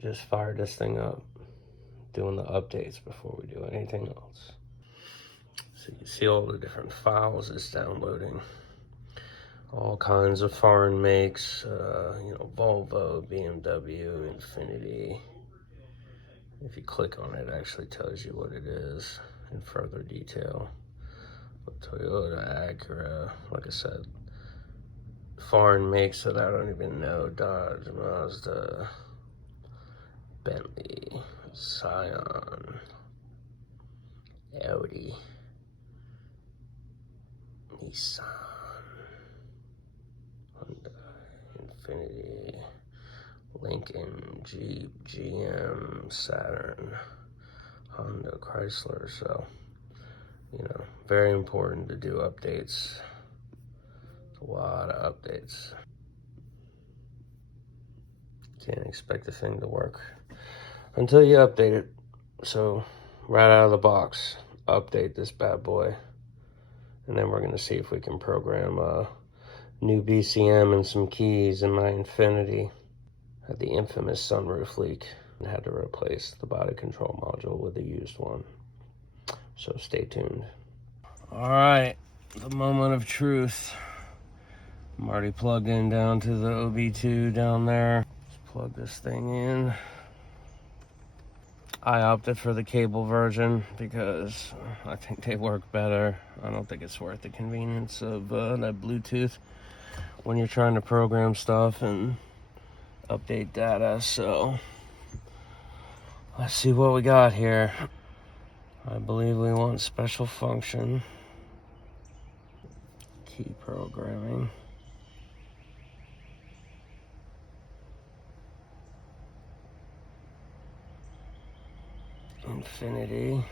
just fired this thing up, doing the updates before we do anything else. So you can see all the different files it's downloading. All kinds of foreign makes, you know, Volvo, BMW, Infiniti. If you click on it, it actually tells you what it is in further detail. But Toyota, Acura, like I said, foreign makes that I don't even know. Dodge, Mazda, Bentley, Scion, Audi, Nissan, Hyundai, Infiniti, Lincoln, Jeep, GM, Saturn, Honda, Chrysler. So, you know, very important to do updates. A lot of updates. Can't expect the thing to work until you update it. So, right out of the box, update this bad boy. And then we're going to see if we can program a new BCM and some keys in my Infiniti. Had the infamous sunroof leak and had to replace the body control module with a used one. So stay tuned. All right, the moment of truth. I'm already plugged in down to the OB2 down there. Let's plug this thing in. I opted for the cable version because I think they work better. I don't think it's worth the convenience of that Bluetooth when you're trying to program stuff and update data. So let's see what we got here. I believe we want special function, key programming. Infiniti.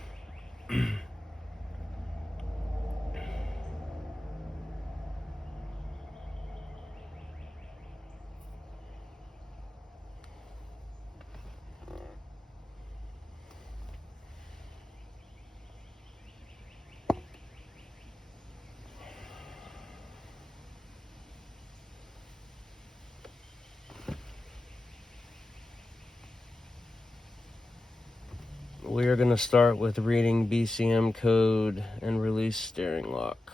We are going to start with reading BCM code and release steering lock,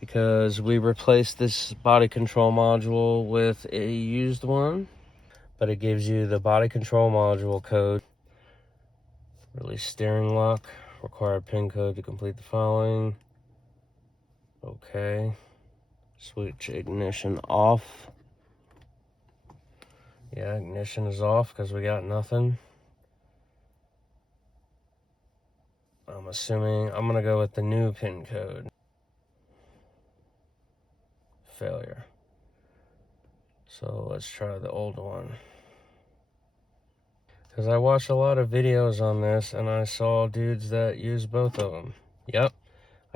because we replaced this body control module with a used one, but it gives you the body control module code, release steering lock, required pin code to complete the following. Okay, switch ignition off. Yeah, ignition is off because we got nothing. I'm assuming I'm gonna go with the new pin code. Failure. So let's try the old one. Because I watched a lot of videos on this and I saw dudes that use both of them. Yep,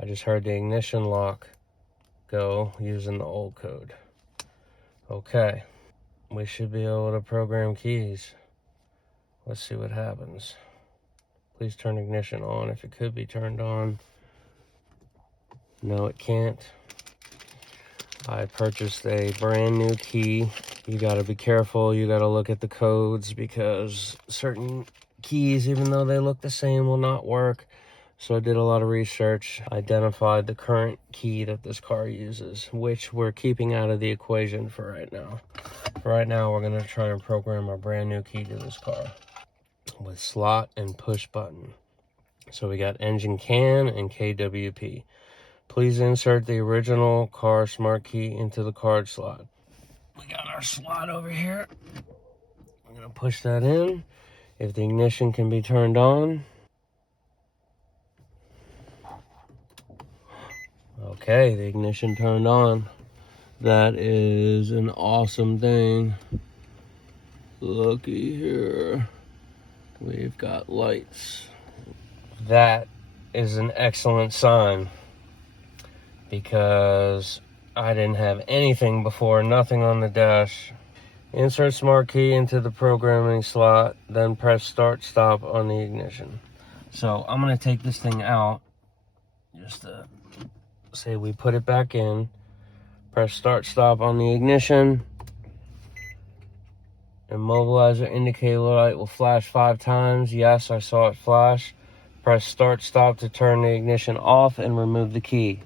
I just heard the ignition lock go using the old code. Okay, we should be able to program keys. Let's see what happens. Please turn ignition on if it could be turned on. No, it can't. I purchased a brand new key. You gotta be careful, you gotta look at the codes, because certain keys, even though they look the same, will not work. So I did a lot of research, identified the current key that this car uses, which we're keeping out of the equation for right now. For right now, we're gonna try and program a brand new key to this car with slot and push button. So we got engine CAN and KWP. Please insert the original car smart key into the card slot. We got our slot over here. I'm gonna push that in. If the ignition can be turned on. Okay, the ignition turned on. That is an awesome thing. Looky here. We've got lights. That is an excellent sign, because I didn't have anything before, nothing on the dash. Insert smart key into the programming slot, then press start stop on the ignition. So I'm gonna take this thing out, just to say we put it back in, press start stop on the ignition, Immobilizer indicator light will flash 5 times. Yes, I saw it flash. Press start stop to turn the ignition off and remove the key.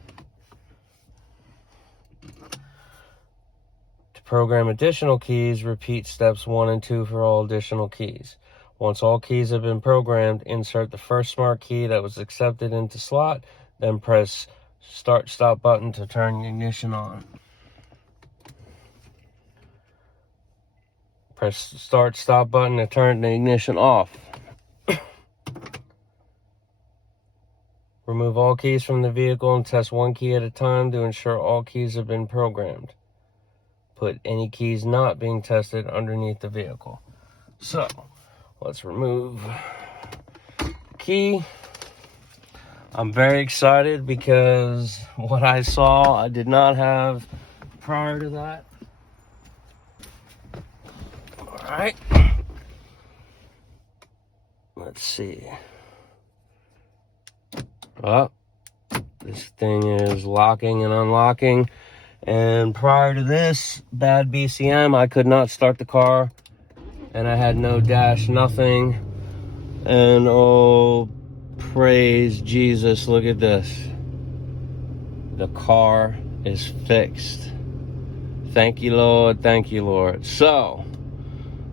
To program additional keys, repeat steps 1 and 2 for all additional keys. Once all keys have been programmed, insert the first smart key that was accepted into slot, then press start stop button to turn the ignition on. Press start stop button to turn the ignition off. Remove all keys from the vehicle and test 1 key at a time to ensure all keys have been programmed. Put any keys not being tested underneath the vehicle. So, let's remove the key. I'm very excited because what I saw I did not have prior to that. Alright. Let's see. Oh, this thing is locking and unlocking. And prior to this bad BCM, I could not start the car. And I had no dash, nothing. And oh, praise Jesus, look at this. The car is fixed. Thank you, Lord. Thank you, Lord. So,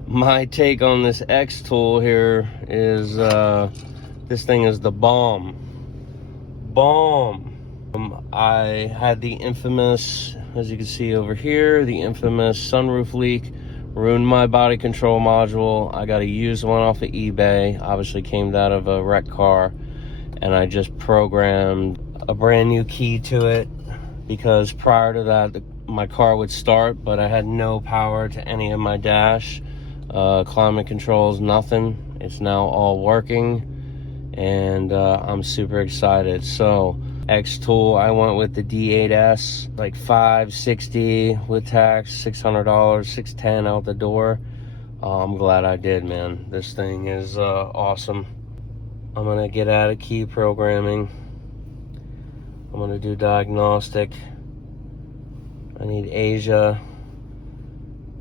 my take on this Xtool here is this thing is the bomb. I had the infamous, as you can see over here, the infamous sunroof leak. Ruined my body control module. I got a used one off of eBay. Obviously came out of a wrecked car. And I just programmed a brand new key to it. Because prior to that, my car would start, but I had no power to any of my dash. Climate controls, nothing. It's now all working. And I'm super excited. So, Xtool, I went with the D8S, like $560 with tax, $600, $610 out the door. I'm glad I did, man. This thing is awesome. I'm gonna get out of key programming. I'm gonna do diagnostic. I need Asia,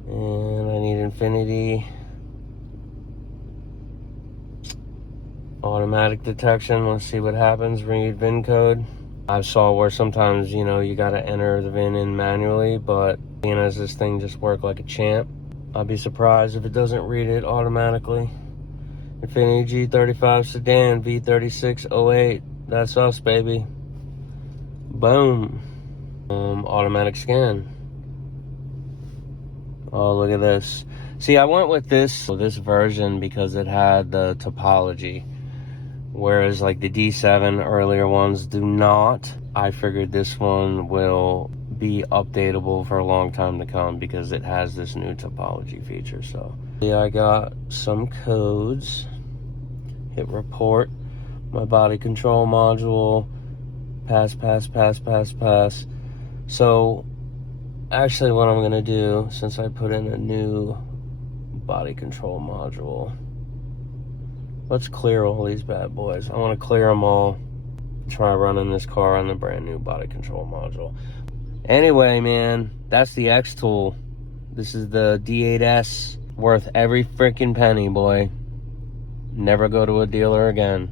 and I need Infiniti. Automatic detection. Let's see what happens. Read VIN code. I saw where sometimes, you know, you gotta enter the VIN in manually, but being as this thing just worked like a champ, I'd be surprised if it doesn't read it automatically. Infiniti G35 sedan, V3608. That's us, baby. Boom. Automatic scan. Oh, look at this. See, I went with this version because it had the topology. Whereas like the D7 earlier ones do not. I figured this one will be updatable for a long time to come because it has this new topology feature. So yeah, I got some codes. Hit report. My body control module. Pass. So actually what I'm gonna do, since I put in a new body control module, let's clear all these bad boys. I want to clear them all. Try running this car on the brand new body control module. Anyway, man, that's the Xtool. This is the D8S. Worth every freaking penny, boy. Never go to a dealer again.